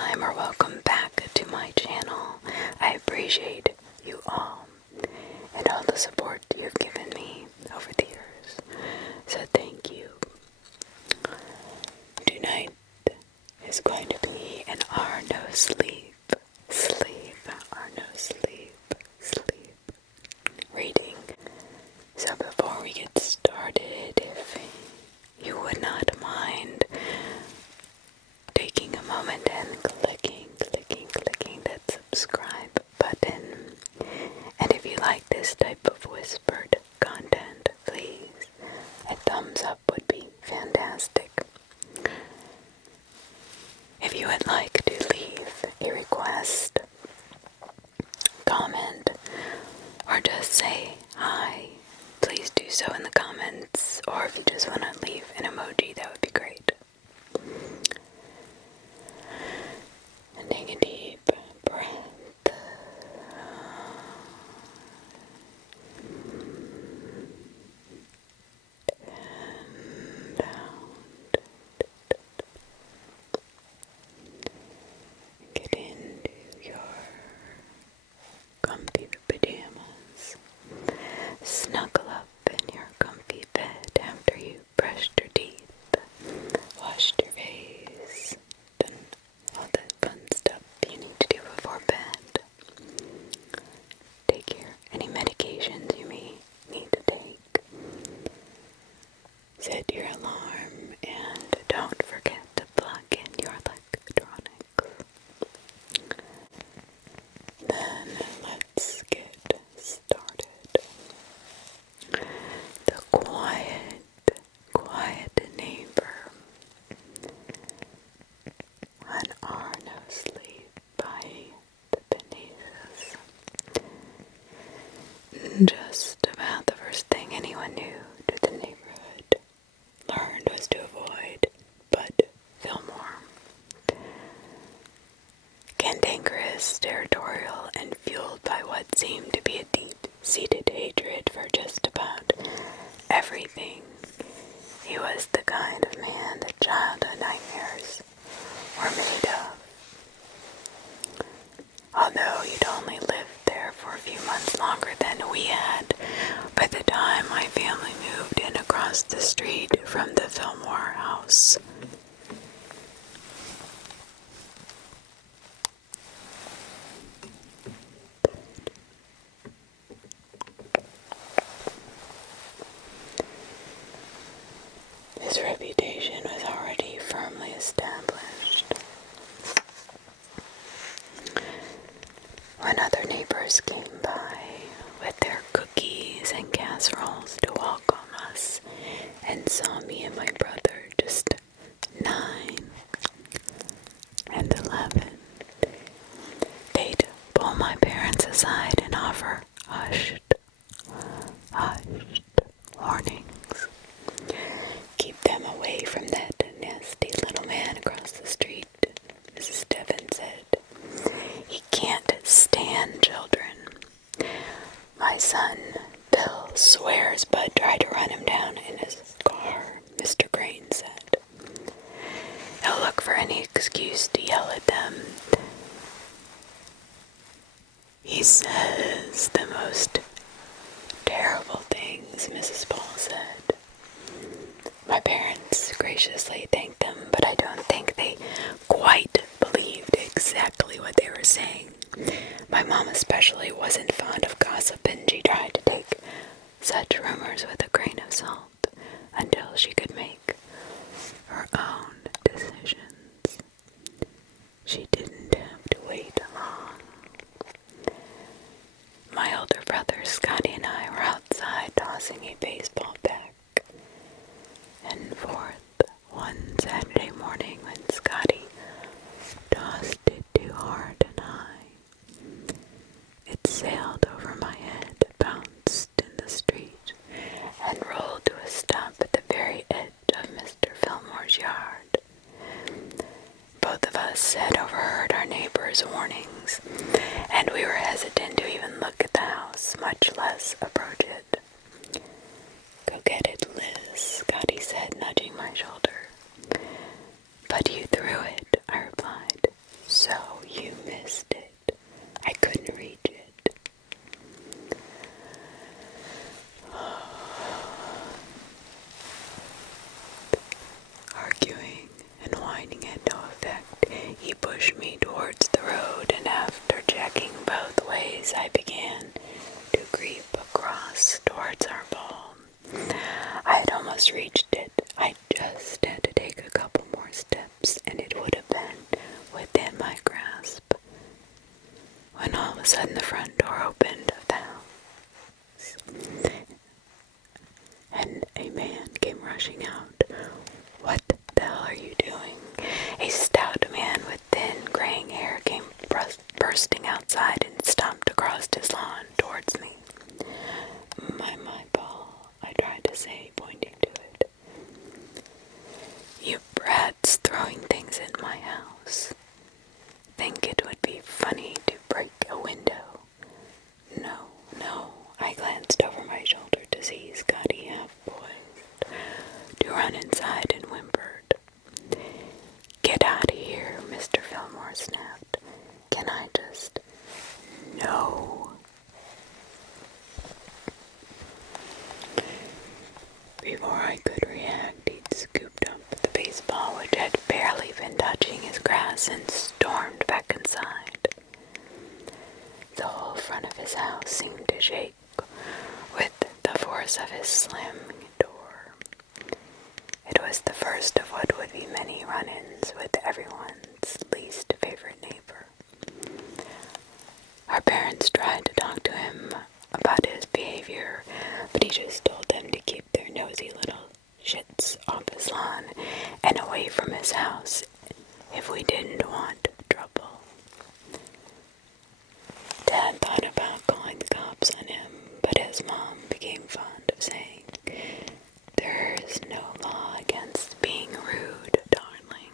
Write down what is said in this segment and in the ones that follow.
time or welcome back to my channel. I appreciate you all and all the support you've given me over the years. So thank you. Tonight is going to be an our Nosleep, sleep reading. So before we get started, if you would not mind taking a moment and clicking that subscribe button. And if you like this type of whispered content, please, a thumbs up would be fantastic. If you would like to leave a request, comment, or just say hi, please do so in the comments. Or if you just want to leave an emoji, that would be great. And take a deep breath. And out. Get into your comfy pajamas. Snuggle up in your comfy bed after you brushed your teeth, washed your face, done all that fun stuff you need to do before bed. Take any medications you may need to take. Set your alarm and don't forget to plug in your electronics. Then let's get started. The quiet neighbor. On Our Nosleep by the Benitez. Just about the first thing anyone new to the neighborhood learned was to avoid Bud Fillmore. Cantankerous, territorial, and fueled by what seemed to be a deep-seated hatred for just about everything. He was the kind of man that childhood nightmares were made of. Although he'd only lived there for a few months longer than we had, by the time my family moved in across the street from the Fillmore house. His reputation was already firmly established. When other neighbors came by with their cookies and casseroles to welcome us and saw me and my brother, just 9 and 11, they'd pull my parents aside and offer hushed warnings. Keep them away from that nasty little man across the street, Mrs. Devon said. He can't stand children. My son, Bill, swears Bud tried to run him down in his car, Mr. Crane said. He'll look for any excuse to yell at them. He says the most terrible things, Mrs. Paul said. My parents graciously thanked them, but I don't think they quite believed exactly what they were saying. My mom especially wasn't fond of gossip, and she tried to take such rumors with a grain of salt until she could make her own decisions. She didn't have to wait long. My older brother Scotty and I were outside tossing a baseball back and forth one Saturday morning when Scotty tossed it too hard and high. It sailed over my head, bounced in the street, and rolled to a stop at the very edge of Mr. Fillmore's yard. Both of us had overheard our neighbor's warnings, and we were hesitant to even look at the house, much less approach it. Go get it, Liz, Scotty said, nudging my shoulder. But you threw it, I replied. pushed me towards the road, and after checking both ways, I began to creep across towards our ball. I had almost reached it. I just had to take a couple more steps, and it would have been within my grasp, when all of a sudden the front door opened of the house, and a man came rushing out. "What the hell are you doing?" A stout man with thin graying hair came bursting outside and stomped across his lawn towards me. My ball," I tried to say, pointing to it. "You brats throwing things at my house. Think it would be funny to break a window?" No, I glanced over my shoulder to see Scotty half poised to run inside and whimpered. "Get out of here," Mr. Fillmore snapped. "Can I just..." "No." Before I could react, he'd scooped up the baseball, which had barely been touching his grass, and stormed back inside. The whole front of his house seemed to shake with the force of his slamming door. It was the first of what would be many run-ins with everyone's least favorite neighbor. Our parents tried to talk to him about his behavior, but he just told them to keep their nosy little shits off his lawn and away from his house if we didn't want trouble. Dad thought about calling the cops on him, but his mom became fond of saying, "There is no law against being rude, darling."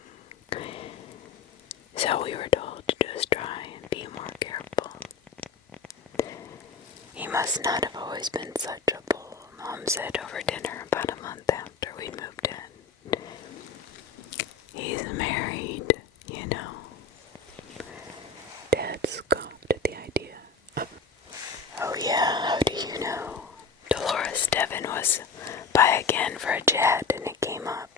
So we were told to just try and be more careful. "He must not have always been such a bull," Mom said over dinner about a month after we'd moved in. "He's married, you know." Dad scoffed at the idea. "Oh yeah, how do you know?" Dolores Devon was by again for a chat, and it came up.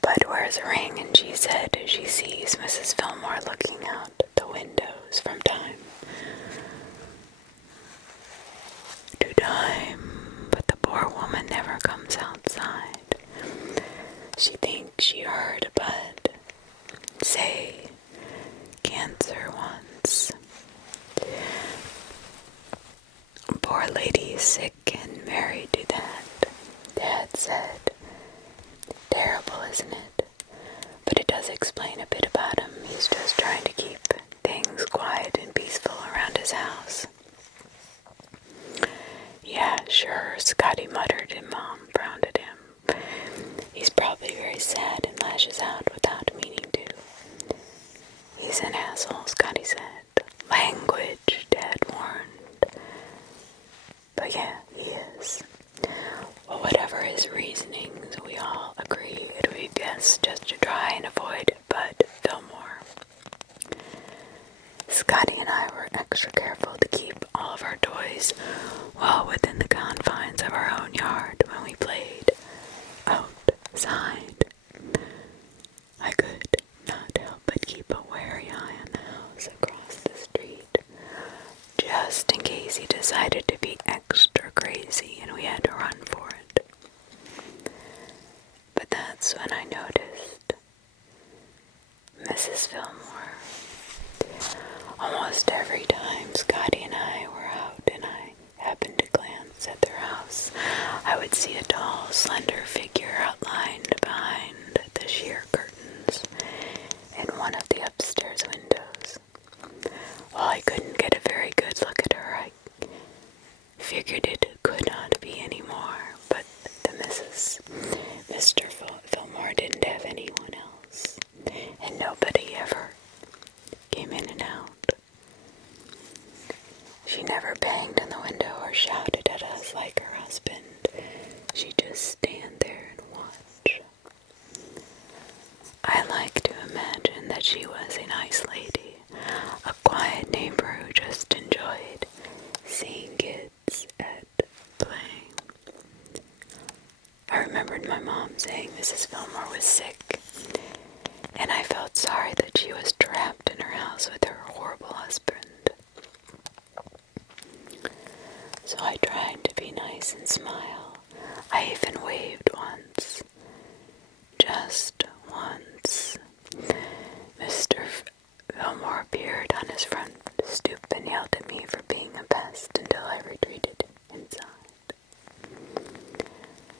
"Bud wears a ring, and she said she sees Mrs. Fillmore looking out the windows from time to time, but the poor woman never comes outside. She thinks she heard Bud say cancer once. Poor lady is sick and married to that," Dad said. "Terrible, isn't it? But it does explain a bit about him. He's just trying to keep things quiet and peaceful around his house." "Yeah, sure," Scotty muttered, and Mom frowned at him. "He's probably very sad and lashes out without meaning to." "He's an asshole," Scotty said. "Language," Dad warned. "But yeah, he is. Well, whatever his reasonings, we all agree it would be best just to try and avoid Bud Fillmore." Scotty and I were extra careful to keep all of our toys well within the confines of our own yard when we played outside. I could not help but keep a wary eye on the house across the street, just in case he decided to be extra crazy and we had to run for it. But that's when I noticed Mrs. Fillmore. Almost every time Scotty and I were out and I happened to glance at their house, I would see a tall, slender figure outlined behind the sheer curtains in one of the upstairs windows. While I couldn't get a very good look at her, I figured it could not be any more, but the Mr. Fillmore didn't have anyone else, and nobody ever came in and out. She never banged on the window or shouted at us like her husband. She'd just stand there and watch. I like to imagine that she was a nice lady, a quiet neighbor who just enjoyed seeing kids at playing. I remembered my mom saying Mrs. Fillmore was sick, and I felt sorry that she was nice and smile. I even waved once. Just once. Mr. Fillmore appeared on his front stoop and yelled at me for being a pest until I retreated inside.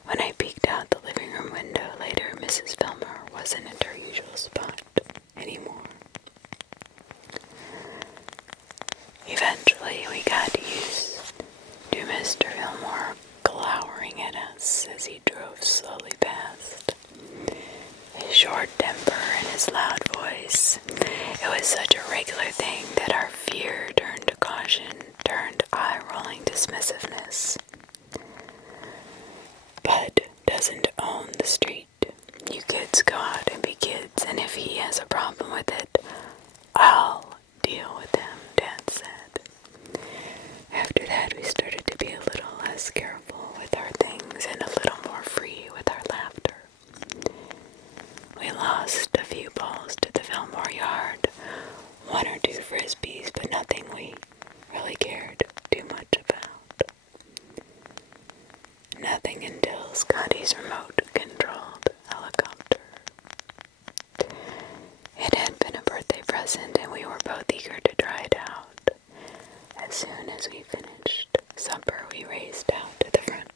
When I peeked out the living room window later, Mrs. Fillmore wasn't at her usual spot anymore. Eventually, we got used to Mr. Fillmore glowering at us as he drove slowly past. His short temper and his loud voice. It was such a regular thing that our fear turned to caution, turned eye-rolling dismissiveness. Bud doesn't own the street. You kids go out and be kids, and if he has a problem with it, I'll deal with him, Dad said. After that, we started to be a little less careful with our things and a little more free with our laughter. We lost a few balls to the Fillmore yard, one or two frisbees, but nothing we really cared too much about. Nothing until Scotty's remote-controlled helicopter. It had been a birthday present, and we were both eager to try it out. As soon as we finished supper, we raced out to the front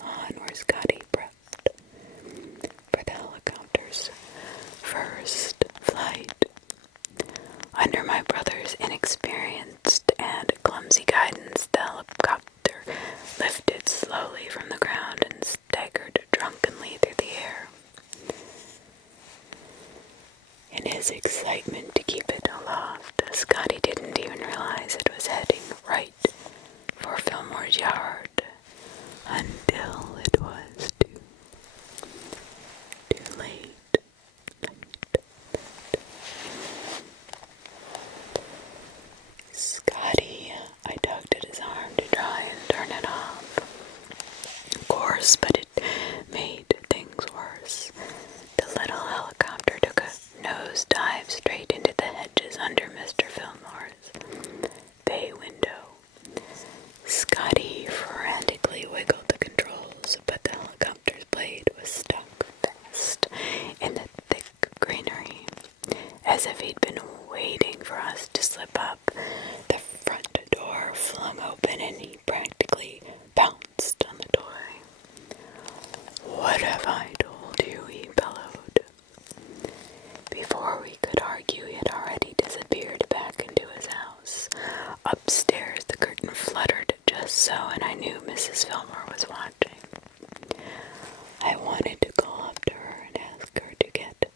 lawn where Scotty prepped for the helicopter's first flight. Under my brother's inexperienced and clumsy guidance, the helicopter lifted slowly from the ground and staggered drunkenly through the air. In his excitement to keep it aloft, Scotty didn't even realize it was heading right for Fillmore's yard until it was too late. Scotty, I tugged at his arm to try and turn it off. Of course, but it made things worse. The little helicopter took a nosedive straight into the hedges under Mr. Fillmore's bay window. Scotty frantically wiggled the controls, but the helicopter's blade was stuck fast in the thick greenery, as if he'd been waiting for us to slip up. The front door flung open and he practically bounced on the toy. "What have I told you?" he bellowed. Before we could argue, he had already disappeared back into his house. Upstairs, the curtain fluttered just so, and I knew Mrs. Fillmore was watching. I wanted to call up to her and ask her to get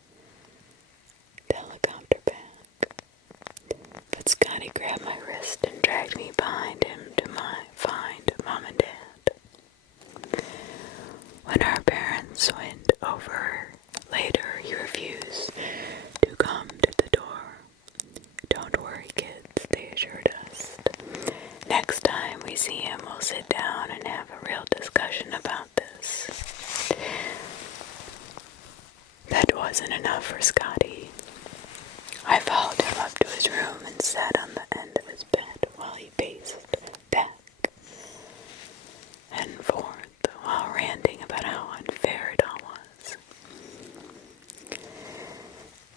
the helicopter back, but Scotty grabbed my wrist and dragged me behind him to find Mom and Dad. When our parents went over later, he refused to come to the door. "Don't worry, kids," they assured us. "Next time we see him, we'll sit down and have a real discussion about this." That wasn't enough for Scotty. I followed him up to his room and sat on the end of his bed while he paced back and forth while ranting about how unfair it all was.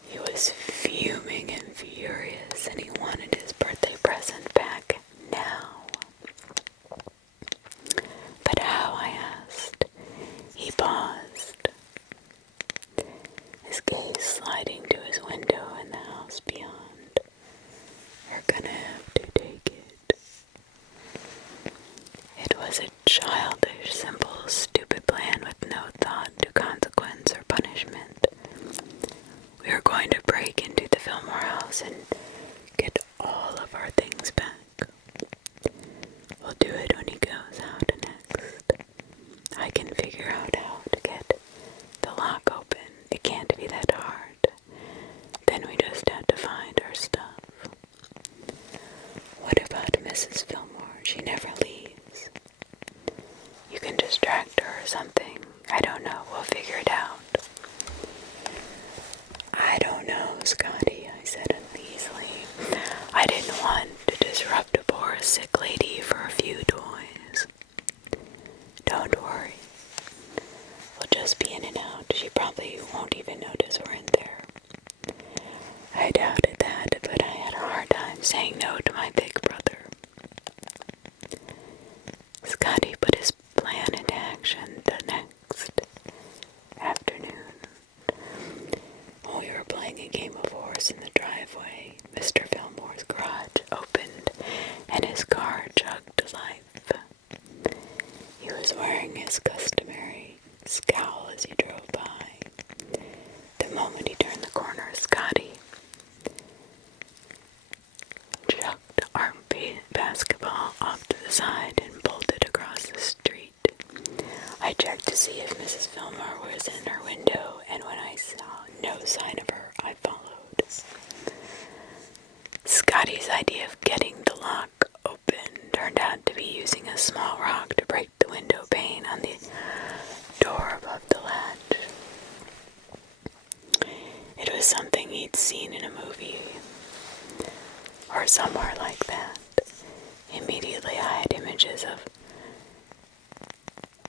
He was fuming and furious, and he wanted his birthday present back now. But how, I asked. He paused, his gaze sliding to his window and the house beyond. "You're gonna have to take it." It was a childish, simple, stupid plan with no thought to consequence or punishment. We were going to break into the Fillmore house and get all of our things back. We'll do it when he goes out next. I can figure out how to get the lock open. It can't be that hard. Then we just have to find our stuff. What about Mrs. Fillmore? She never leaves. You can distract her or something. I don't know. We'll figure it out. "I don't know, Scotty," I said uneasily. I didn't want to disrupt saying no to my big brother. Scotty put his plan into action the next afternoon. While we were playing a game of horse in the driveway, Mr. Fillmore's garage opened and his car chugged to life. He was wearing his customary scowl as he drove by. The moment he turned the corner, Scotty chucked our basketball off to the side and bolted across the street. I checked to see if Mrs. Fillmore was in her window, and when I saw no sign of her, I followed. Scotty's idea of getting the lock open turned out to be using a small rock to break the window pane on the door above the latch. It was something he'd seen in a movie or somewhere like that. Immediately I had images of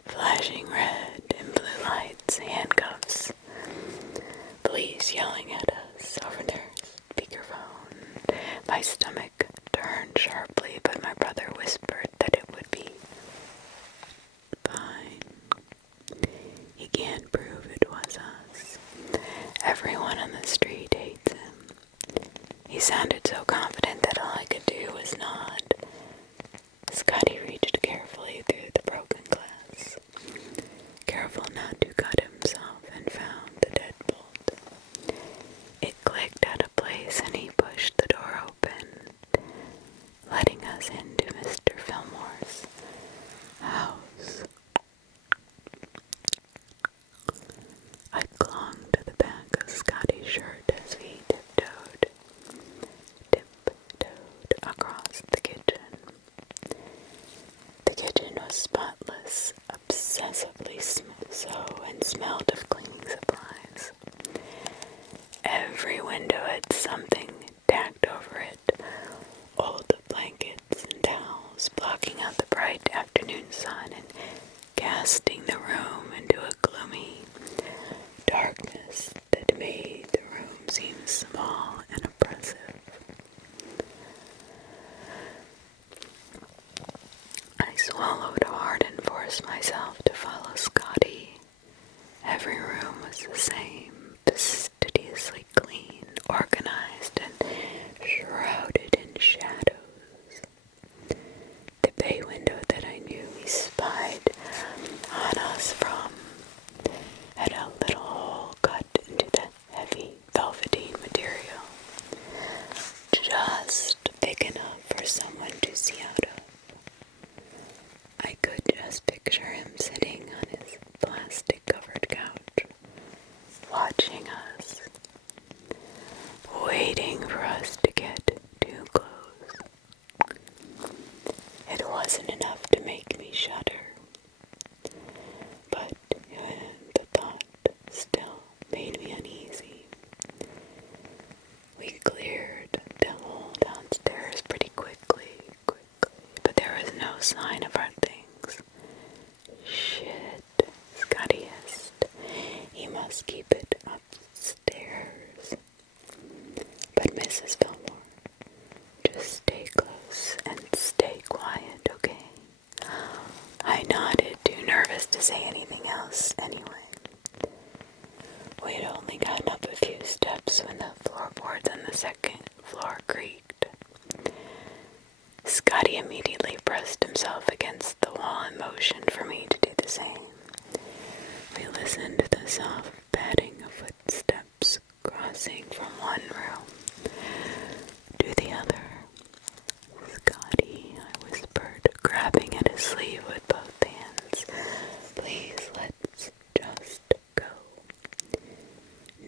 flashing red and blue lights, handcuffs, police yelling at us over their speakerphone. My stomach turned sharply, but my brother whispered that it would be fine. He can't prove it was us. Everyone on the street hates him. He sounded so confident that all I could do was nod. Scotty reached carefully through the broken glass, careful not to cut himself, and found the deadbolt. It clicked out of place and he pushed the door open, letting us into Mr. Fillmore's house. I clung to the back of Scotty's shirt as we tiptoed across the kitchen. The kitchen was spotless, obsessively so, and smelled of cleaning supplies. Every window had something tacked over it, old blankets and towels blocking out the bright afternoon sun and casting the room into a gloomy darkness that made the room seem small and oppressive. I swallowed hard and forced myself to follow Scotty. Every room was the same, fastidiously clean, organized, and shrouded in shadows. The bay window that I knew he spied on us from had a little hole cut into the heavy velveteen material, just big enough for someone to see out of. I could just picture him sitting on his plastic-covered couch, watching us, waiting for us to get too close. It wasn't enough to make me shudder, but the thought still made me uneasy. We cleared the hole downstairs pretty quickly, but there was no sign of our things. Shit, Scotty hissed. He must keep it upstairs. But Mrs. Fillmore, just stay close and stay quiet, okay? I nodded, too nervous to say anything else anyway. We'd only gotten up a few steps when the floorboards on the second floor creaked. Scotty immediately pressed himself against the wall and motioned for me to do the same. We listened to the soft padding of footsteps crossing from one room to the other. Scotty, I whispered, grabbing at his sleeve with both hands. Please, let's just go.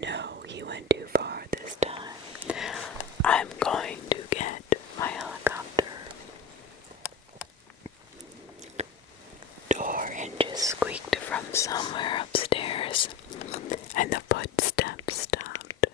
No, he went too far this time. I'm going to get my helicopter. Door hinges squeaked from somewhere upstairs, and the footsteps stopped.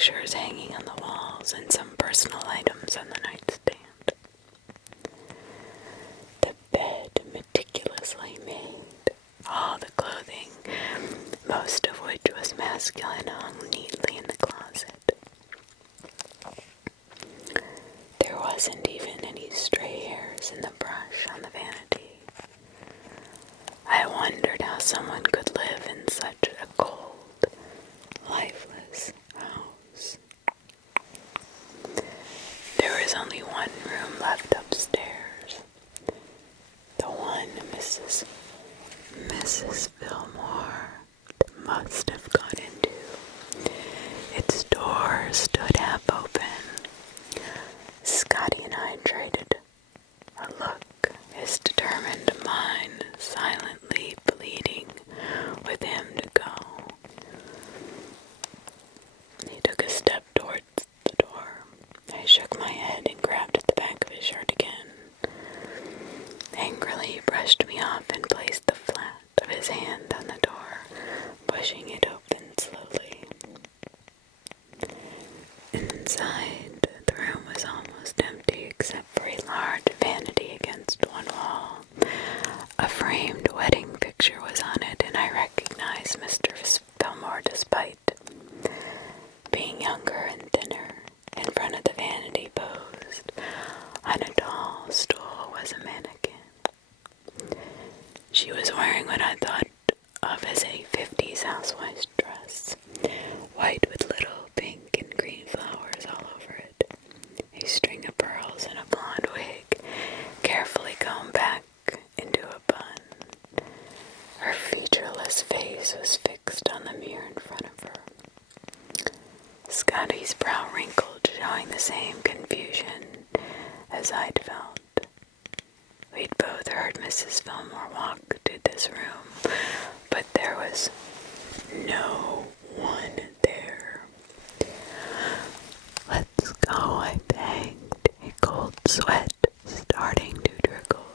pictures hanging on the walls and some personal items on the nightstand. The bed meticulously made, all the clothing, most of which was masculine, hung neatly in the closet. There wasn't even any stray hairs in the brush on the vanity. I wondered how someone could live in such a cold, lifeless house. There was only one room left upstairs, the one Mrs. Fillmore must have got into. Its door stood half open. Scotty and I traded a look, his determined mind silently pleading with him to go. He took a step towards the door. I shook my head and grabbed at the back of his shirt again. Angrily, he brushed me off and placed the flat of his hand on the door, pushing it open slowly. Inside, the room was almost empty except for a large vanity against one wall. A framed wedding picture was on it, and I recognized Mr. Fillmore despite being younger and thinner. In front of the vanity, posed on a tall stool, was a mannequin. She was wearing what I thought of as a 50s housewife's dress, white with little pink and green flowers all over it, a string of pearls and a blonde wig, carefully combed back into a bun. Her featureless face was fixed on the mirror in front of her. Scotty's brow wrinkled, showing the same confusion as I'd felt. We'd both heard Mrs. Fillmore walk to this room, but there was no one there. "Let's go," I begged, a cold sweat starting to trickle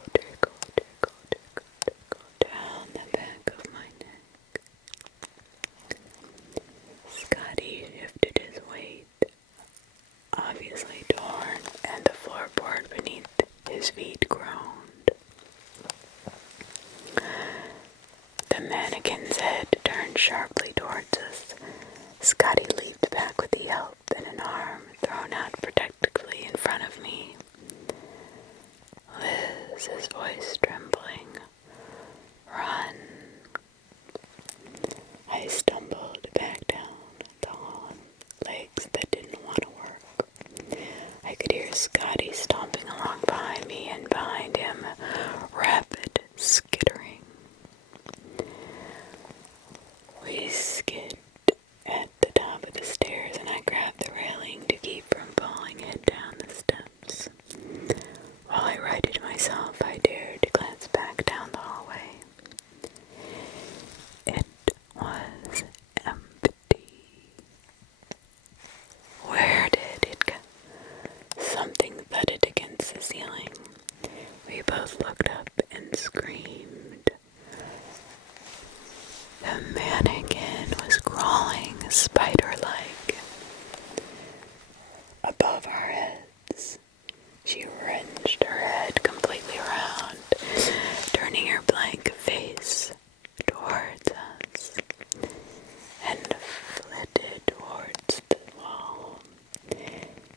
down the back of my neck. Scotty shifted his weight, obviously torn, and the floorboard beneath his feet groaned. The mannequin's head turned sharply towards us. Scotty leaped back with a yelp and an arm thrown out protectively in front of me. "Liz," his voice trembling, "run." I stumbled back down the hall on legs that didn't want to work. I could hear Scotty stomping along behind me, and behind him, rapid skittering. We skid at the top of the stairs, and I grabbed the railing to keep from falling head down the steps. While I righted myself, I dared to glance back down the hallway. It was empty. Where did it go? Something thudded against the ceiling. We both looked up and screamed. The mannequin was crawling spider-like above our heads. She wrenched her head completely around, turning her blank face towards us, and flitted towards the wall.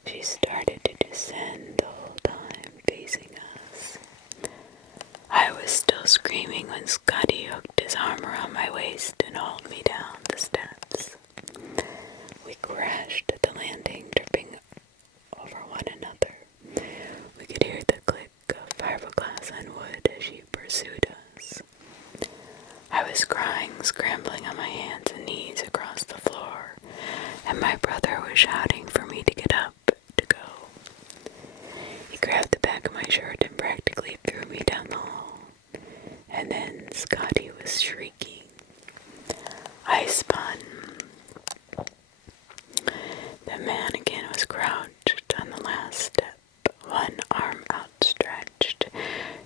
She started to descend the whole time, facing us. I was still screaming when Scotty hooked his arm around my waist and hauled me down the steps. We crashed at the landing, tripping over one another. We could hear the click of fiberglass on wood as she pursued us. I was crying, scrambling on my hands and knees across the floor, and my brother was shouting for me to get up, to go. He grabbed the back of my shirt and practically threw me down the hall. And then Scotty was shrieking. I spun. The mannequin was crouched on the last step, one arm outstretched.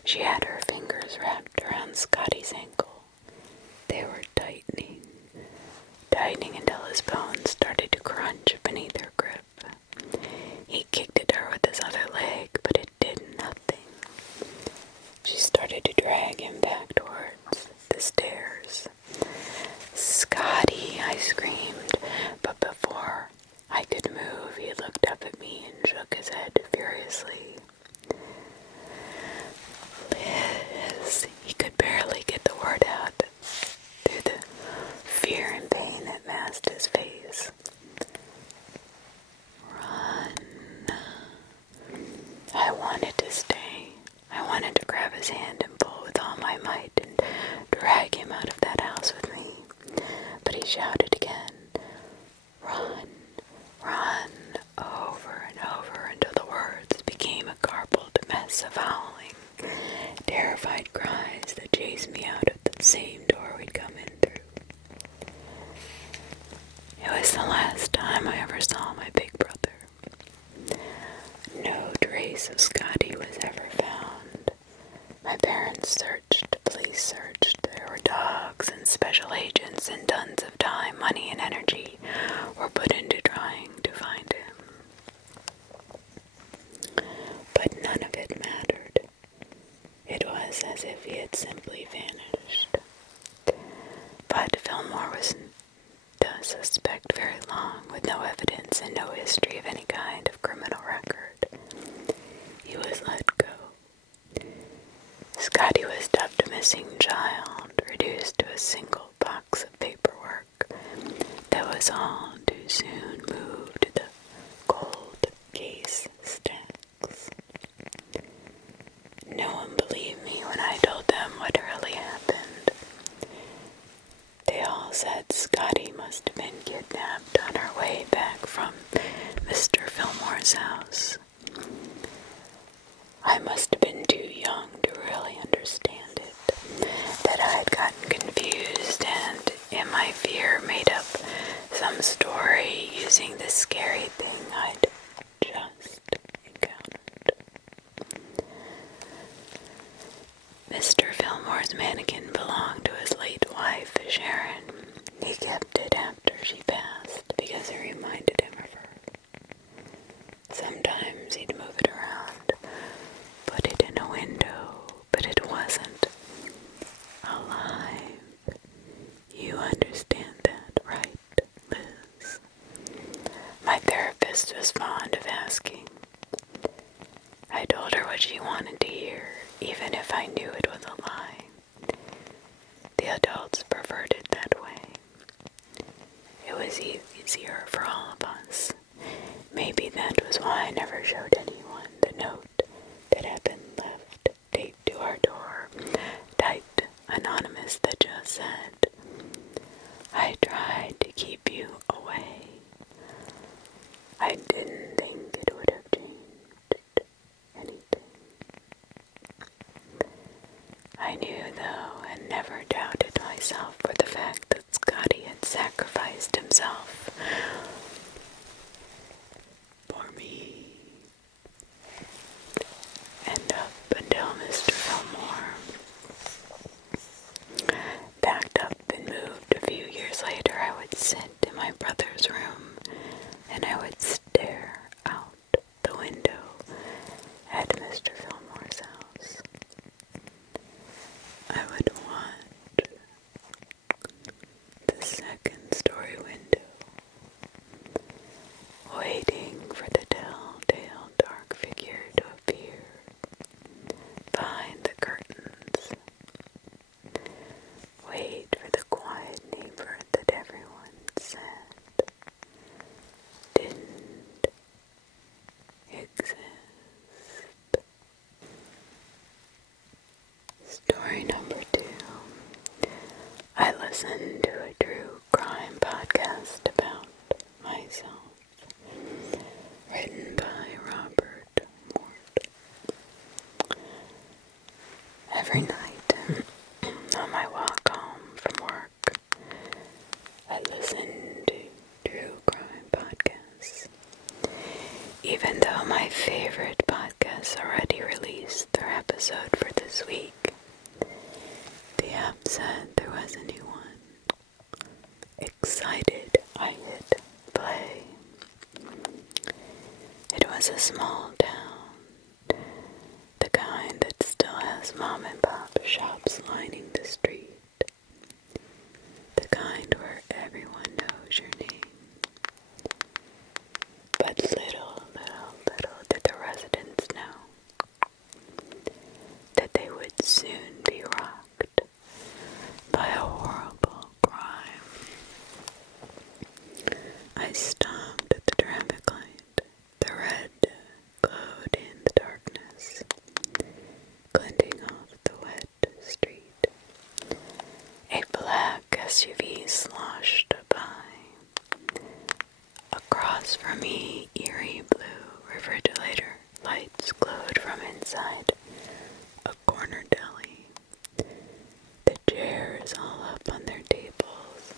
She had her fingers wrapped around Scotty's ankle. They were tightening until his bones started to crunch beneath her grip. He kicked at her with his other leg, but it did nothing. She started to drag him back towards the stairs. "Scotty," I screamed, but before I could move, he looked up at me and shook his head furiously. "Liz," he could barely get the word out through the fear and pain that masked his face. "Run." I wanted to stay. I wanted to grab his hand and pull with all my might and drag him out of that house with me. But he shouted again, "Run, run," over and over until the words became a garbled mess of howling, terrified cries that chased me out of the same door we'd come in through. It was the last time I ever saw my big brother. No trace of Scotty was ever found. My parents searched, police searched. There were dogs and special agents, and tons of time, money, and energy were put into trying to find him. But none of it mattered. It was as if he had simply vanished. But Fillmore was a suspect very long, with no evidence and no history of any kind of criminal record. He was let go. Scotty was dubbed a missing child, reduced to a single box of paperwork that was all too soon moved to the cold case stacks. No one believed me when I told them what really happened. They all said Scotty must have been kidnapped on her way back from Mr. Fillmore's house. I must have been too young to really understand it, that I had gotten confused and, in my fear, made up some story using the scary thing I'd just encountered. Mr. Fillmore's mannequin belonged to his late wife, Sharon. He kept it after she passed because it reminded him of her. Sometimes he'd move it around, put it in a window, but it wasn't alive. You understand that, right, Liz? My therapist was fond of asking. I told her what she wanted to hear, even if I knew it was a lie. The adults preferred it that way. It was easier for all of us. Maybe that was why I never showed anyone the note that had been left taped to our door, typed anonymous, that just said, "I tried to keep you away." I didn't think it would have changed anything. I knew, though, and never doubted myself for the fact that Scotty had sacrificed himself for me. And up until Mr. Fillmore packed up and moved a few years later, I would sit in my brother's room and I would stare out the window at Mr. Fillmore's house. I would watch the second story window, waiting for the telltale dark figure to appear behind the curtains. Wait for the quiet neighbor that everyone said didn't exist. Story number 2. I listened to a true crime podcast about myself, written by Robert Mort. Every night, on my walk home from work, I listen to true crime podcasts. Even though my favorite podcasts already released their episode for this week, the app said there was a new one. Excited I hit play. It was a small town, the kind that still has mom and pop shops lining the street, the kind where everyone knows your name. But little did the residents know that they would soon be rocked by a horrible crime. I stopped at the traffic light. The red glowed in the darkness, glinting off the wet street. A black SUV sloshed by. Across from me, eerie blue refrigerator lights glowed from inside a corner deli. The chairs all up on their tables,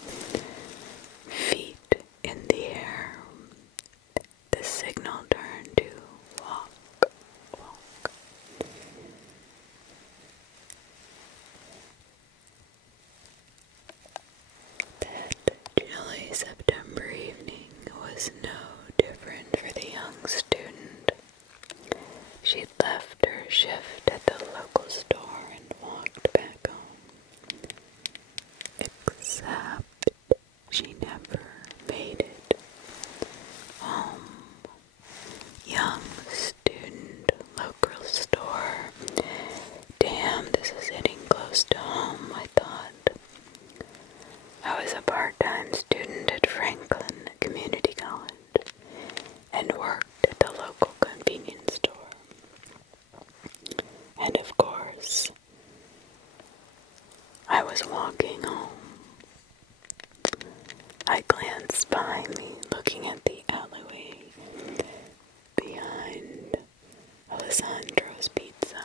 feet in the air. The signal turned to walk, walk. That chilly September evening was no different for the young student. She'd left her shift at the local store and walked back home. Except she never made it home. Young student, local store. Damn, this is hitting close to home, I thought. I was a part-time student at Franklin Community College and worked at the local convenience store. And of course, I was walking home. I glanced behind me, looking at the alleyway behind Alessandro's Pizza,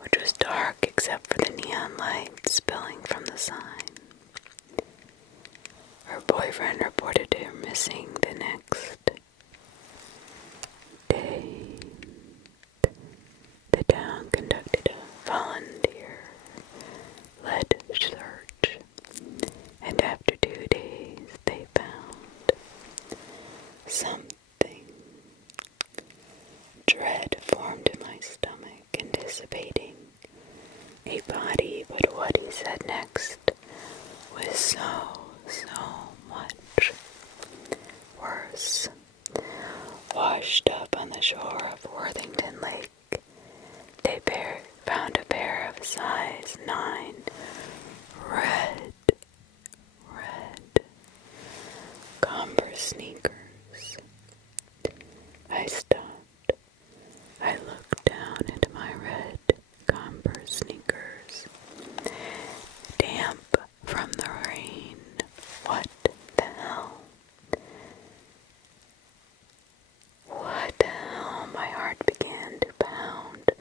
which was dark except for the neon lights spilling from the sign. Her boyfriend reported her missing the next day. The town conducted a volunteer-led search, and after 2 days they found something. Dread formed in my stomach, anticipating a body, but what he said next was so much worse. Washed up on the shore of Worthington Lake, they found a pair of size 9 red Converse sneakers. I stopped. I looked down at my red Converse sneakers, damp from the rain. What the hell? What the hell? My heart began to pound.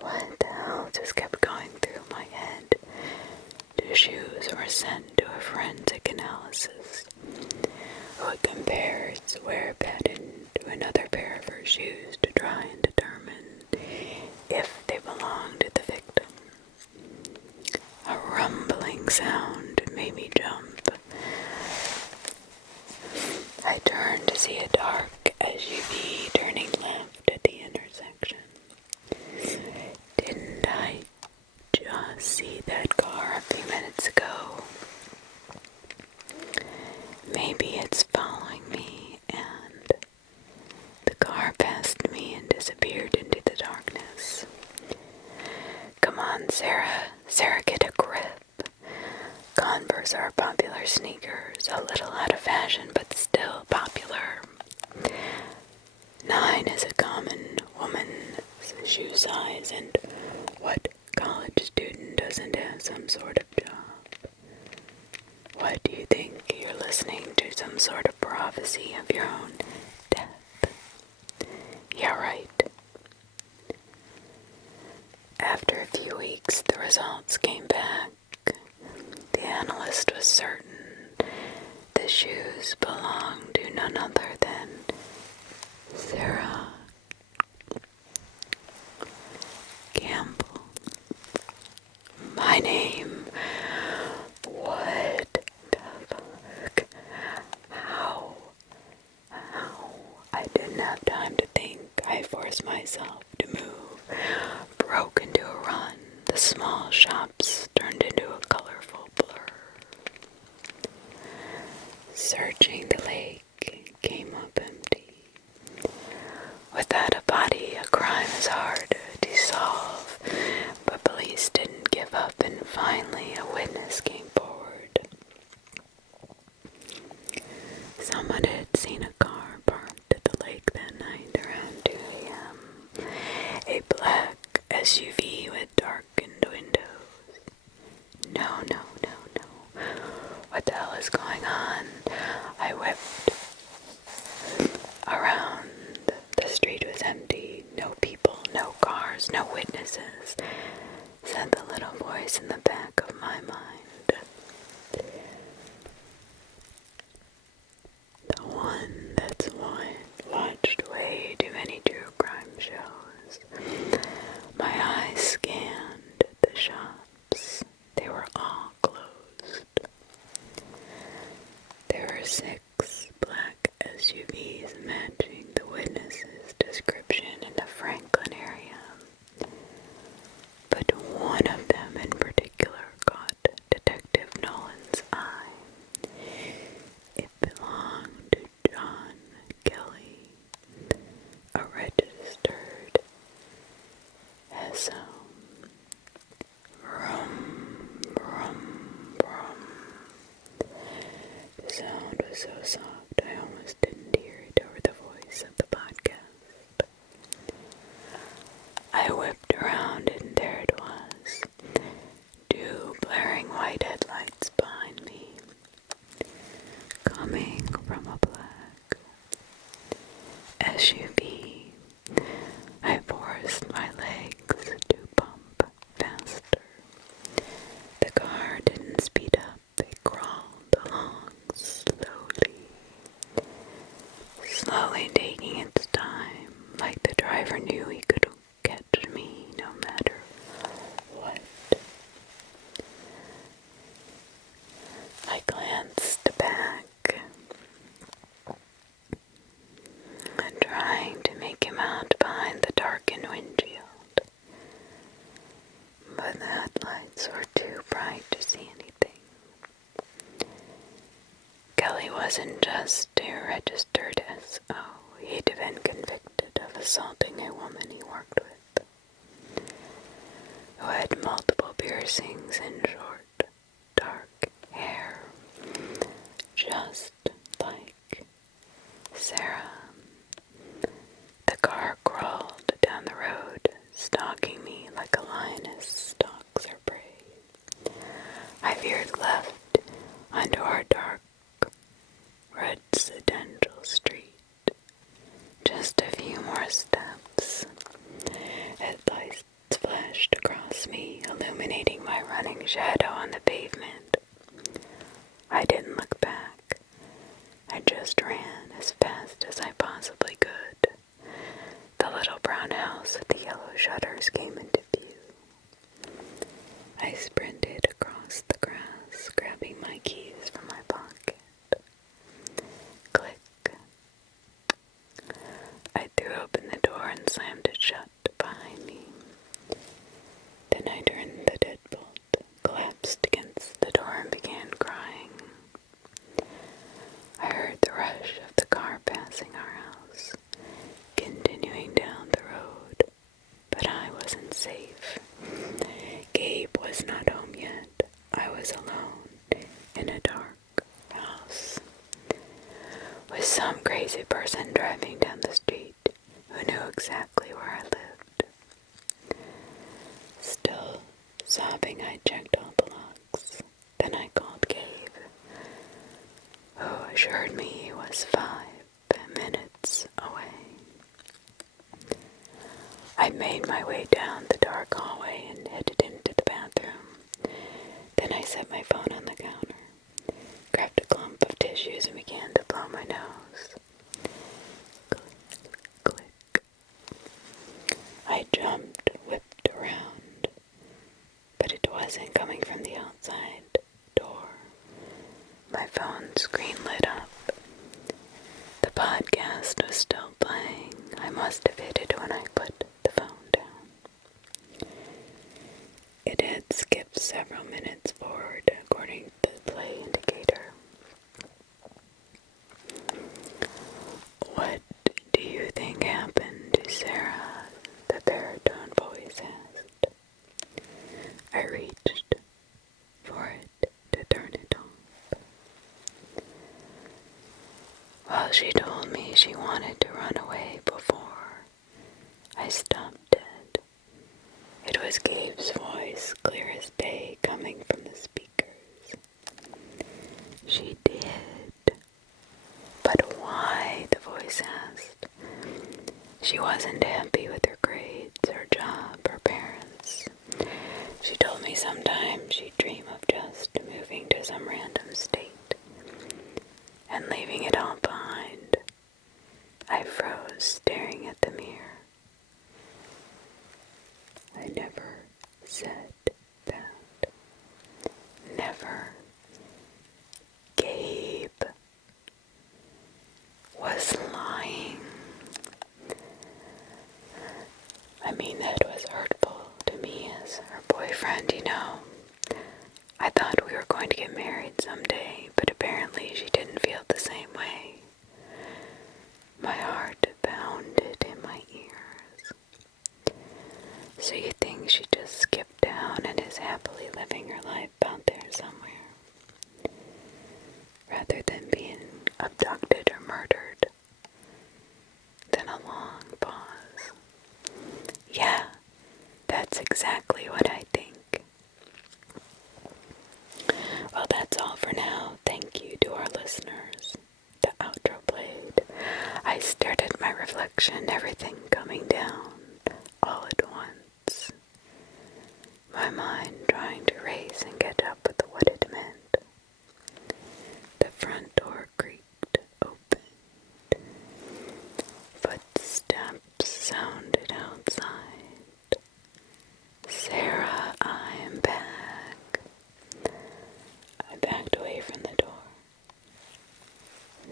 What the hell just kept going through my head? The shoes were sent to a forensic analysis who would compare its wear pattern to another pair of her shoes to try and determine if they belonged to the victim. A rumbling sound made me jump. I turned to see a dark SUV turning left at the intersection. Didn't I just see that car a few minutes ago? Maybe it's following me, and the car passed me and disappeared into the darkness. Come on, Sarah. Sarah, get a grip. Converse are popular sneakers, a little out of fashion, but still popular. 9 is a common woman's shoe size, and what college student doesn't have some sort of job? What do you think? You're listening to some sort of prophecy of your own death? Yeah, right. After a few weeks, the results came back. The analyst was certain the shoes belonged to none other than Sarah Campbell. My name. What the fuck? Someone had seen a car parked at the lake that night around 2 a.m. A black SUV with darkened windows. No, no, no, no. What the hell is going on? I whipped around. The street was empty. No people, no cars, no witnesses, said the little voice in the back of my mind. The one that's watched way too many true crime shows. My eyes scanned the shops. They were all closed. There were 6 black SUVs matching the witness's description in the Franklin area. But one of them in particular caught Detective Nolan's eye. It belonged to John Kelly, a registered SO. Brum, brum, brum. The sound was so soft I almost didn't hear it over the voice of the podcast. I whipped around and there it was. 2 blaring white headlights behind me, coming from a black SUV. I forced my legs to pump faster. The car didn't speed up, it crawled along slowly taking its time, like the driver knew he could catch me no matter what. I glanced back, trying to make him out behind the darkened windshield, but the headlights were too bright to see anything. Kelly wasn't just a registered SO, he'd been convicted of assaulting a woman he worked with, who had multiple piercings and short, dark hair, just like Sarah. The car crawled down the road, stalking me like a lioness stalks her prey. I veered left onto our dark residential street. Just a few more steps. Headlights flashed across me, illuminating my running shadow on the pavement. I didn't look back. I just ran as fast as I possibly could. The little brown house with the yellow shutters came into view. I sprinted across the grass, grabbing my keys from my pocket. Click. I threw open the door and slammed it shut behind me. Then I turned the deadbolt, collapsed against the door, and began crying. I heard the rush of the car passing our house, continuing down the road, but I wasn't safe. Gabe was not home yet. I was alone in a dark house with some crazy person driving down the street who knew exactly where I lived. Still sobbing, I checked all the locks. Then I called Gabe, who assured me he was 5 minutes away. I made my way down the dark hallway and headed into the bathroom. Then I set my phone on the counter, grabbed a clump of tissues, and began to blow my nose. Click, click. I jumped, whipped around, but it wasn't coming from the outside door. My phone screen lit up. The podcast was still playing. I must have hit it when I put the phone down. It had skipped several minutes forward, according to the me she wanted to run away before I stopped dead. It was Gabe's voice, clear as day, coming from the speakers. She did. But why? The voice asked. She wasn't happy with her grades, her job, her parents. She told me sometimes she'd dream of just moving to some random state and leaving it all behind. I froze, staring at the mirror. I never said that. Never. Gabe was lying. I mean, that was hurtful to me as her boyfriend, you know. I thought we were going to get married someday, but apparently she didn't feel the same way. My heart pounded in my ears. So you think she just skipped town and is happily living her life out there somewhere, rather than being abducted or murdered? Then a long pause. Yeah, that's exactly what I think. Well, that's all for now. Thank you to our listeners. The outro played. I stared at my reflection, everything coming down all at once. My mind trying to race and catch up with what it meant. The front door creaked open. Footsteps sounded outside. Sarah, I am back. I backed away from the door.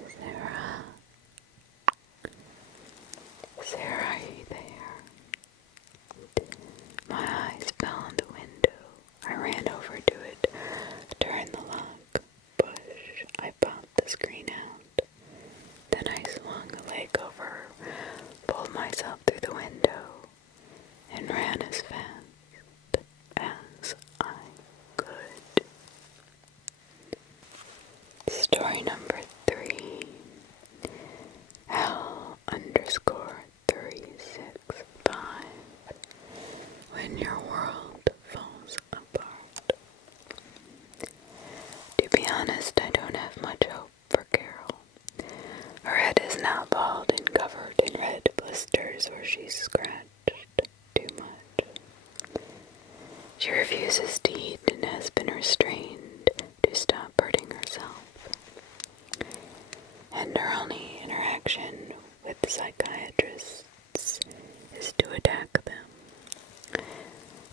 Sarah? Sarah, are you there? My eyes fell on the window. I ran over to it, turned the lock, push. I popped the screen out. Then I swung a leg over, pulled myself through the window, and ran as fast as I could. Story number 3. L_365. When your world falls apart. To be honest, I don't have much hope for Carol. Her head is now bald and covered in red blisters where she's scratched too much. She refuses to eat and has been restrained to stop hurting herself. And her only interaction with psychiatrists is to attack them.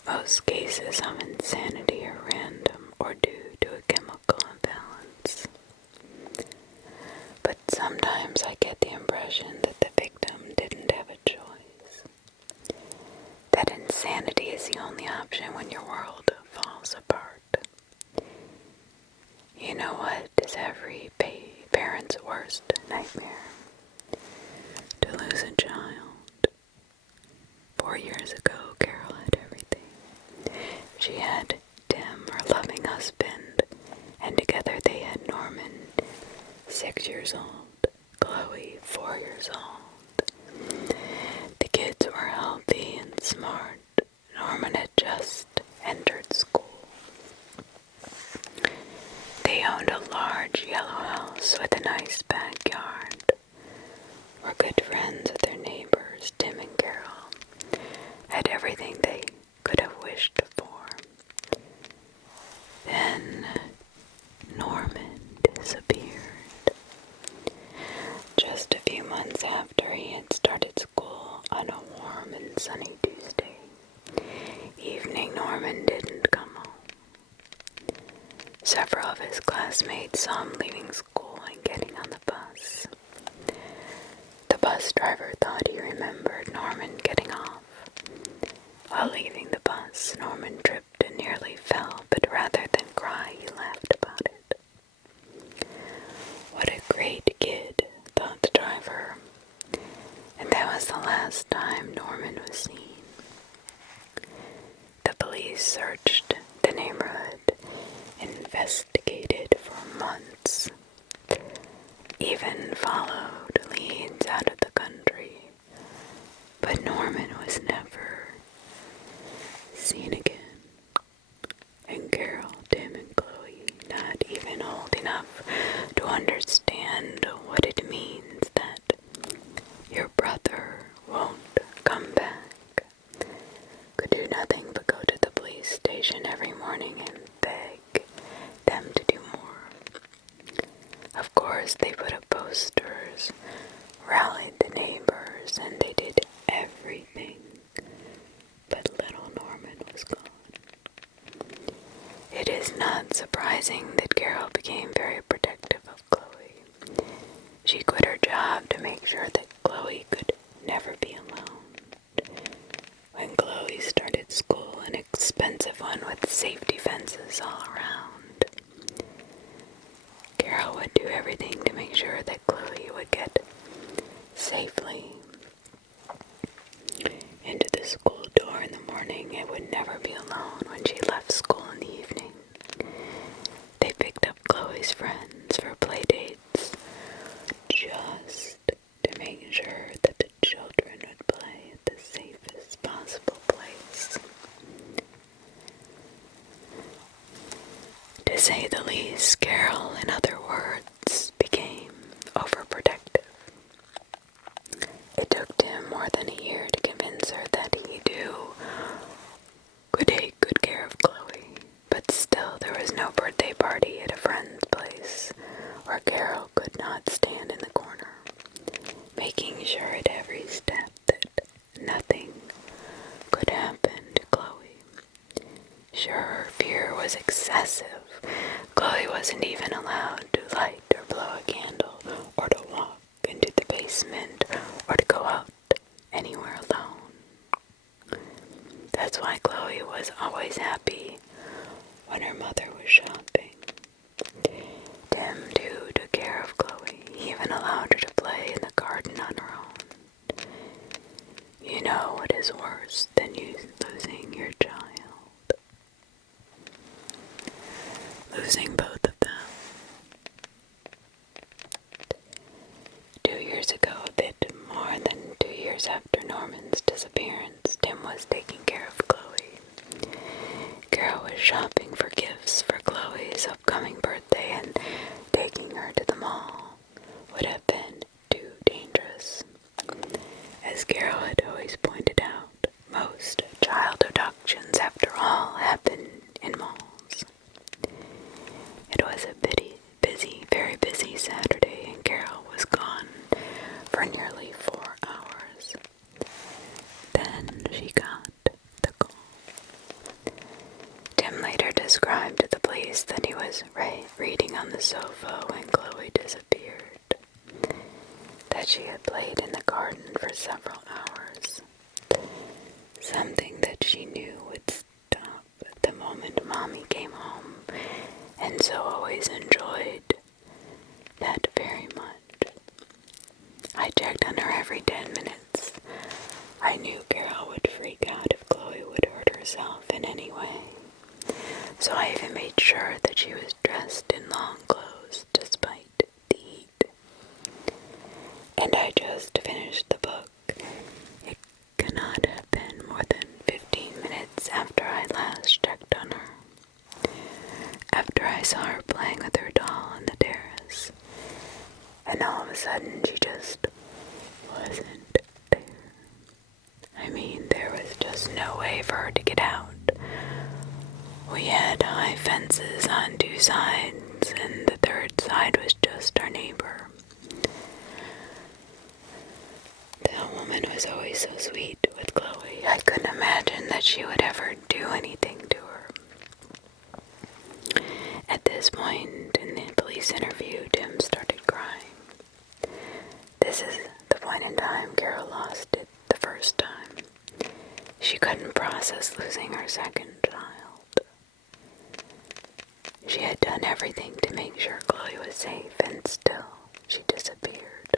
Most cases of insanity are random or due to a chemical imbalance. But sometimes I get the impression that the victim didn't have a choice. That insanity is the only option when your world falls apart. You know what is every parent's worst nightmare? To lose a child. 4 years ago, Carol had everything. She had Tim, her loving husband, and together they had Norman, 6 years old, Chloe, 4 years old. The kids were healthy and smart. Norman had just entered school. They owned a large yellow house with a nice backyard. Were good friends with their neighbors, Tim and Carol. Had everything they could have wished for. Then Norman disappeared. Just a few months after he had started school on a warm and sunny Tuesday evening, Norman didn't come home. Several of his classmates saw him leaving school and getting on the bus. The bus driver thought he remembered Norman getting off. While leaving the bus, Norman tripped and nearly fell, but rather than cry, he laughed about it. What a great kid, thought the driver. And that was the last time Norman was seen. The police searched the neighborhood, investigated for months, even followed leads out of the country, but Norman was never seen again. And Carol, Tim, and Chloe, not even old enough to understand what it means that your brother won't come back, could do nothing but go to the police station every morning and beg them to do more. Of course, they put up posters, rallied the neighbors, and they did everything, but little Norman was gone. It is not surprising that Carol became very protective of Chloe. She quit her job to make sure that Chloe could never be alone. When Chloe started school, an expensive one with safety fences all around, Carol would do everything to make sure that Chloe would get safely into the school door in the morning and would never be alone when she left school in the evening. They picked up Chloe's friends for play dates just to make sure that the children would play at the safest possible place. To say the least, Carol, in other words, became overprotective. It took Tim more than a year to convince her that he could take good care of Chloe, but still there was no birthday party at a friend's place where Carol could not stand in the corner, making sure at every step that nothing could happen to Chloe. Sure, her fear was excessive. Chloe wasn't even allowed to light or blow a candle, or to walk into the basement, or to go out anywhere alone. That's why Chloe was always happy when her mother was shopping. Tim, too, took care of Chloe. He even allowed her to play in the garden on her own. You know what is worse than you losing your child? Losing both of them. 2 years ago, a bit more than 2 years after Norman's disappearance, Tim was taking care of Chloe. Carol was shopping for gifts for Chloe's upcoming birthday, and taking her to the mall would have been too dangerous. As Carol had always pointed out, most child abductions, after all, happen in malls. It was a very busy Saturday, and Carol was gone for nearly 4 hours. Then she got the call. Tim later described to the police that he was reading on the sofa when Chloe disappeared, that she had played in the garden for several hours, something that she knew would stop the moment Mommy came home, and so always enjoyed that very much. I checked on her every 10 minutes. I knew Carol would freak out if Chloe would hurt herself in any way, so I even made sure that she was dressed in long clothes despite the heat. And I just finished the book. It cannot have been more than 15 minutes after I last checked on her, after I saw her playing with her doll on the terrace, and all of a sudden she just wasn't there. I mean, there was just no way for her to get out. We had high fences on 2 sides, and the third side was just our neighbor. The woman was always so sweet with Chloe. I couldn't imagine that she would ever do anything to her. At this point in the police interview, Tim started crying. This is the point in time Carol lost it the first time. She couldn't process losing her second child. She had done everything to make sure Chloe was safe, and still she disappeared.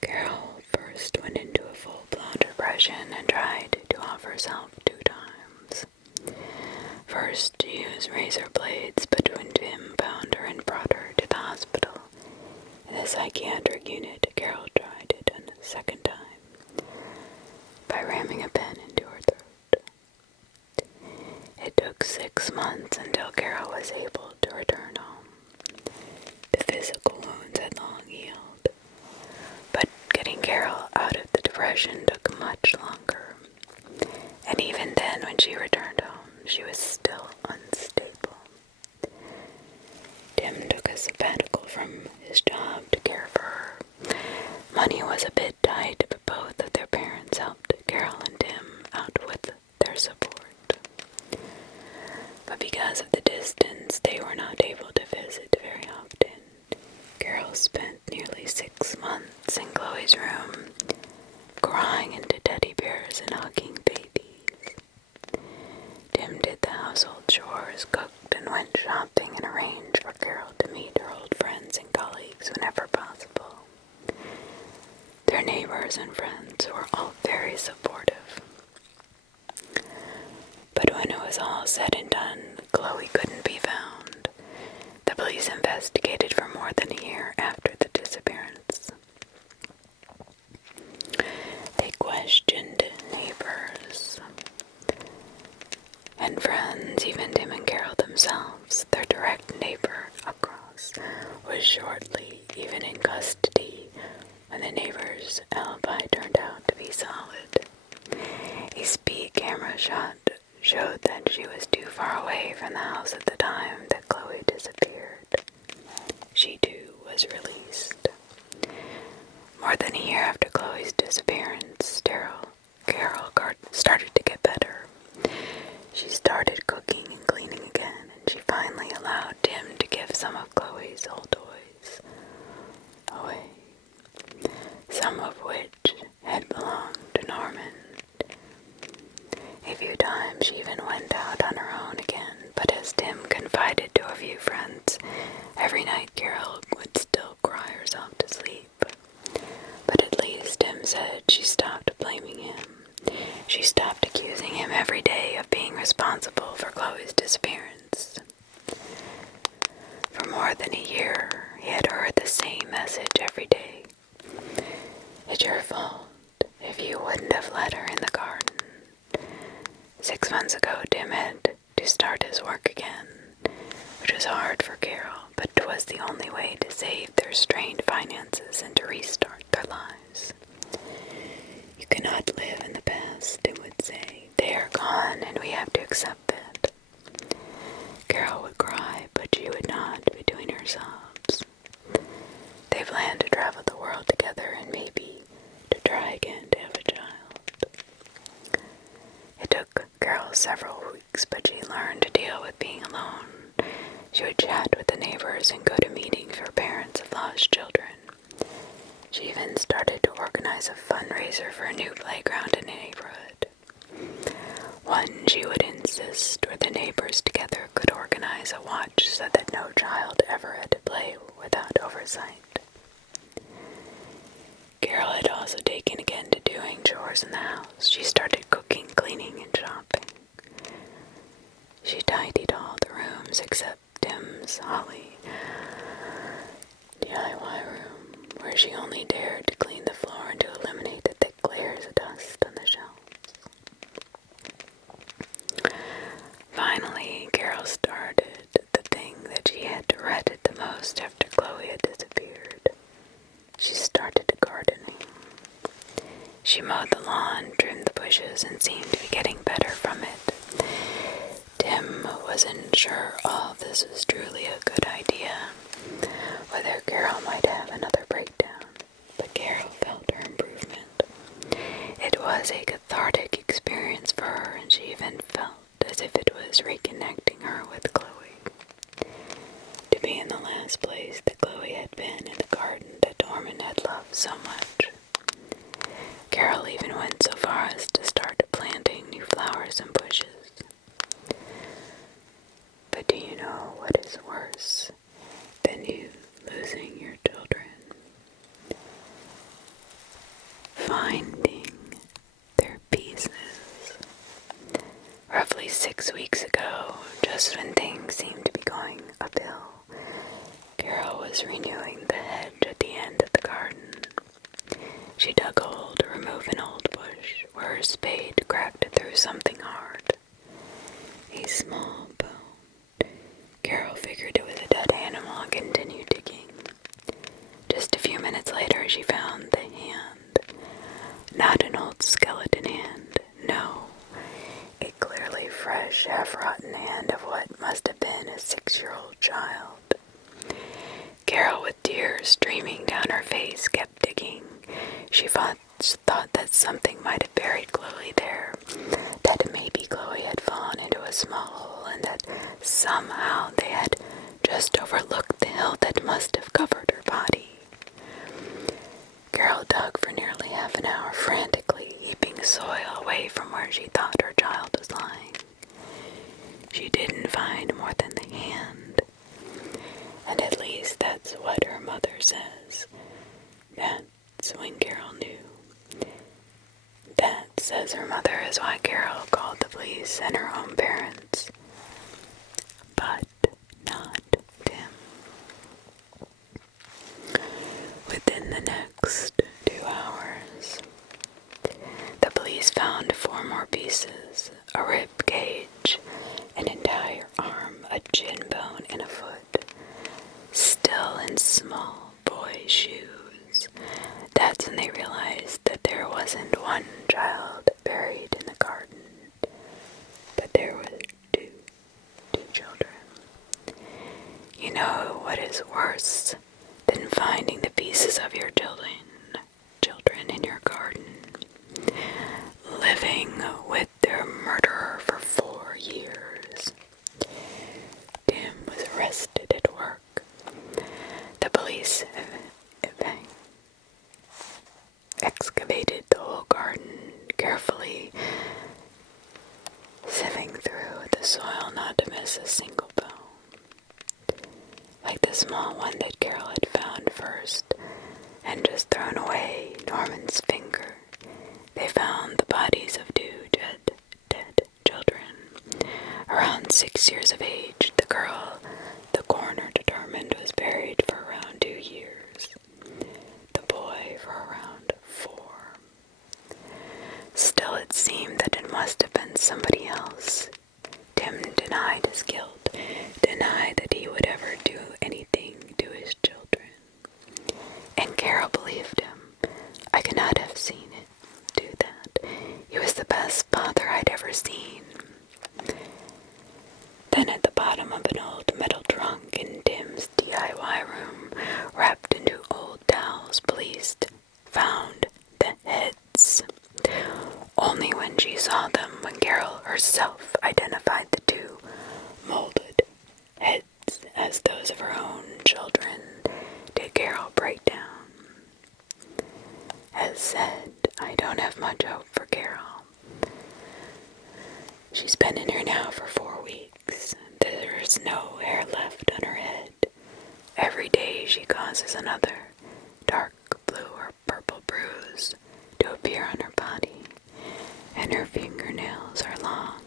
Carol first went into a full-blown depression and tried to off herself 2 times. First, to use razor blades, but when Tim found her and brought her to the hospital, and the psychiatric unit, Carol tried it a second time by ramming a pen into her throat. It took 6 months until Carol was able to return home. The physical wounds had long healed, but getting Carol out of the depression took much longer. And even then, when she returned home, she was still unstable. Tim took a sabbatical from his job to care for her. Money was a bit tight, but both of their parents helped Carol and Tim out with their support. But because of the distance, they were not able to visit very often. Carol spent nearly 6 months in Chloe's room, crying into teddy bears and hugging babies. Tim did the household chores, cooked, and went shopping and arranged for Carol to meet her old friends and colleagues whenever possible. Their neighbors and friends were all very supportive. But when it was all said and done, Chloe couldn't be found. The police investigated for more than a year after the disappearance. They questioned neighbors and friends, even Tim and Carol themselves. Their direct neighbor across was shortly even in custody when the neighbor's alibi turned out to be solid. A speed camera shot showed that she was too far away from the house at the time that Chloe disappeared. She too was released. More than a year after Chloe's disappearance, Carol started to get better. She started cooking and cleaning again, and she finally allowed Tim to give some of Chloe's old toys away, some of which had belonged to Norman. A few times she even went out on her own again, but as Tim confided to a few friends, every night Carol would still cry herself to sleep. But at least Tim said she stopped blaming him. She stopped accusing him every day of being responsible for Chloe's disappearance. For more than a year, he had heard the same message every day. It's your fault if you wouldn't have let her in the garden. 6 months ago, Tim had to start his work again, which was hard for Carol, but it was the only way to save their strained finances and to restart their lives. You cannot live in the past, Tim would say. They are gone, and we have to accept that. Carol would cry, but she would not between her sobs. They planned to travel the world together and maybe to try again to have a child. It took Carol several weeks, but she learned to deal with being alone. She would chat with the neighbors and go to meetings for parents of lost children. She even started to organize a fundraiser for a new playground in the neighborhood. One she would insist where the neighbors together could organize a watch so that no child ever had to play without oversight. Carol had also taken again to doing chores in the house. She started cooking, cleaning, and shopping. She tidied all the rooms except Tim's Holly DIY room, where she only dared to clean the floor and to eliminate the thick layers of dust on the shelves. Finally, Carol started the thing that she had dreaded the most after Chloe had disappeared. She started gardening. She mowed the lawn, trimmed the bushes, and seemed to be getting better from it. Tim wasn't sure all of this was truly a good idea, whether Carol might have another breakdown, but Carol felt her improvement. It was a cathartic experience for her, and she even felt as if it was reconnecting her with Chloe. To be in the last place that Chloe had been, in the garden that Norman had loved so much. Carol even went so far as to start planting new flowers and bushes. But do you know what is worse than you losing your children? Finding their pieces. Roughly 6 weeks ago, just when things seemed to be going uphill, Carol was renewing the hedge at the tears streaming down her face, kept digging. She thought that something might have buried Chloe there, that maybe Chloe had fallen into a small hole, and that somehow they had just overlooked the hill that must have covered her body. Carol dug for nearly half an hour, frantically heaping soil away from where she thought her child was lying. She didn't find more than the hand, and at least that's what her mother says. That's when Carol knew. That, says her mother, is why Carol called the police and her own parents, but not Tim. Within the next 2 hours, the police found 4 more pieces, a rib cage, an entire arm, a shin bone, and a foot, still in small boy shoes. That's when they realized that there wasn't one child buried in the garden, but there were two children. You know what is worse than finding the pieces of your children in your garden? Living with their murderer for 4 years. Tim was arrested at work. The police excavated the whole garden, carefully sieving through the soil not to miss a single bone. Like the small one that Carol had found first and just thrown away, Norman's finger, they found the bodies of 2 dead children. Around 6 years of age, the girl the coroner determined was buried for around 2 years. The boy for around 4. Still, it seemed that it must have been somebody else. Tim denied his guilt, denied that he would ever do anything to his children. And Carol believed him. I could not have seen it do that. He was the best father I'd ever seen. Then at the bottom of an old metal trunk in Tim's DIY room, wrapped into old towels, police found the heads. Only when she saw them, when Carol herself identified the 2 molded heads as those of her own children, did Carol break down. As said, I don't have much hope for Carol. She's been in here now for 4 weeks. There's no hair left on her head. Every day she causes another dark blue or purple bruise to appear on her body, and her fingernails are long,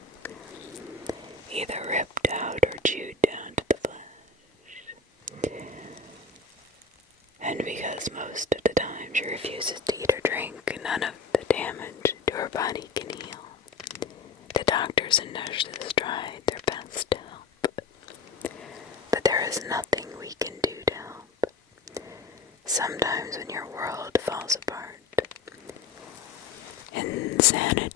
either ripped out or chewed down to the flesh. And because most of the time she refuses to eat or drink, none of the damage to her body can heal. The doctors and nurses tried their best to help, but there is nothing we can do to help. Sometimes when your world falls apart, insanity